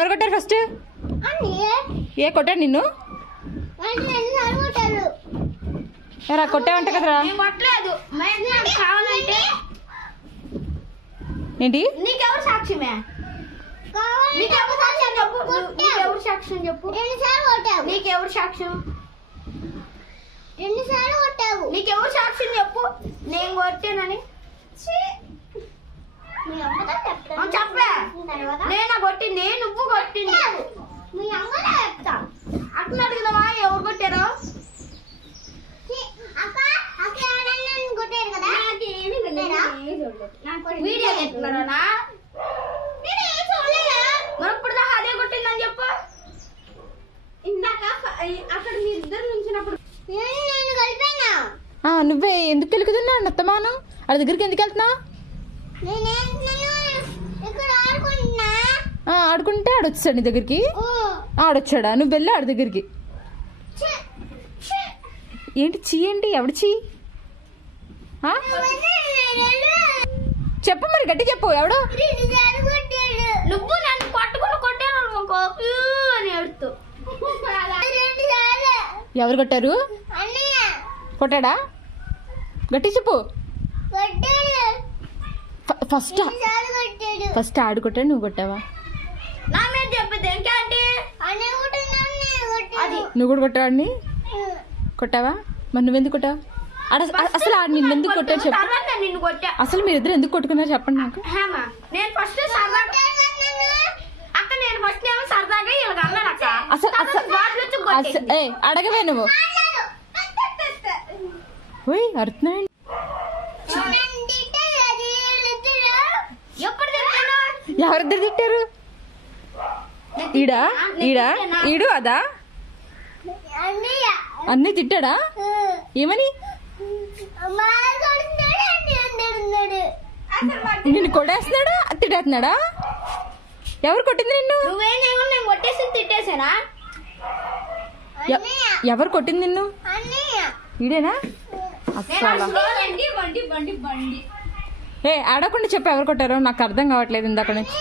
ఎవరు కొట్టారు ఫస్ట్? ఏ కొట్టాడు నిన్ను? ఎరా కొట్టావంట కదరా? ఏంటి? నీకెవరు సాక్ష్యమే? నీకెవరు సాక్ష్యం చెప్పు. నీకెవరు సాక్ష్యం చెప్పు. నీకెవరు సాక్ష్యం? ఎన్నిసార్లు కొట్టావు? నీకెవరు సాక్ష్యం చెప్పు. నేను కొట్టానని చెప్పే. నేనా కొట్టింది? నువ్వు కొట్టింది. మీ అమ్మనే చెప్తా. అట్లా అడిగినవా ఎవరు కొట్టారో? కొట్టారు కదా. వీడియో చెప్తున్నారా? మరి ఇప్పుడు దాకా అదే కొట్టిందని చెప్పు. ఇందాక అక్కడ మీ ఇద్దరు నుంచినప్పుడు నేను కలిపానా? నువ్వే ఎందుకు వెలుగుతున్నా అత్తమాను? ఆడ దగ్గరికి ఎందుకు వెళ్తున్నావు? ఇక్కడ ఆడుకుంటున్నా. ఆడుకుంటే ఆడొచ్చాడు నీ దగ్గరికి. ఆడొచ్చాడా? నువ్వు వెళ్ళి ఆడి దగ్గరికి. ఏంటి చీ? ఏంటి? ఎవడు చీ? చెప్పు మరి, గట్టి చెప్పు. ఎవడు? నువ్వు నన్ను పట్టుకుని కొట్టాను అని అడుతూ. ఎవరు కొట్టారు? కొట్టాడా? గట్టి చెప్పు. ఫస్ట్ ఆడు కొట్టాడు, నువ్వు కొట్టావా? నా మీద చెప్పేది ఏంటంటే నువ్వు కూడా కొట్టావాడిని? కొట్టావా? మరి నువ్వెందుకు కొట్టావు? అసలు ఆడు నిన్ను ఎందుకు కొట్టాడు చెప్పు. నిన్ను కొట్టా. అసలు మీరిద్దరు ఎందుకు కొట్టుకున్నారు చెప్పండి నాకు. నేను ఫస్ట్ సరదాగా అక్క, నేను ఫస్ట్ ఏమో సరదాగా ఇలాగ అన్నాను అక్క. అడగవే నువ్వు. అరుతున్నాయండి. ఎవరిద్దరు తిట్టారు? ఈడు అదా? అన్నీ తిట్టాడా? ఏమని? నిన్ను కొట్టేస్తున్నాడా? తిట్టేస్తున్నాడా? ఎవరు కొట్టింది నిన్ను? నువ్వేనేమో నేను కొట్టేసి తిట్టేసానా? ఎవరు కొట్టింది నిన్ను? ఈడేనా? ఆడకుండా చెప్పు ఎవరు కొట్టారో. నాకు అర్థం కావట్లేదు ఇందాక నుంచి.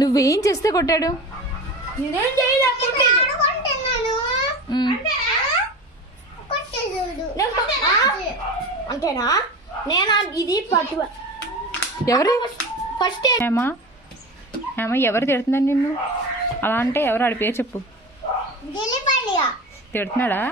నువ్వేం చేస్తే కొట్టాడు? అంతేనా? నేను ఇది ఎవరు? ఫస్ట్ ఏమా ఎవరు తిడుతున్నారు నిన్ను? అలా అంటే ఎవరు? ఆడి పేరు చెప్పు. తిడుతున్నాడా?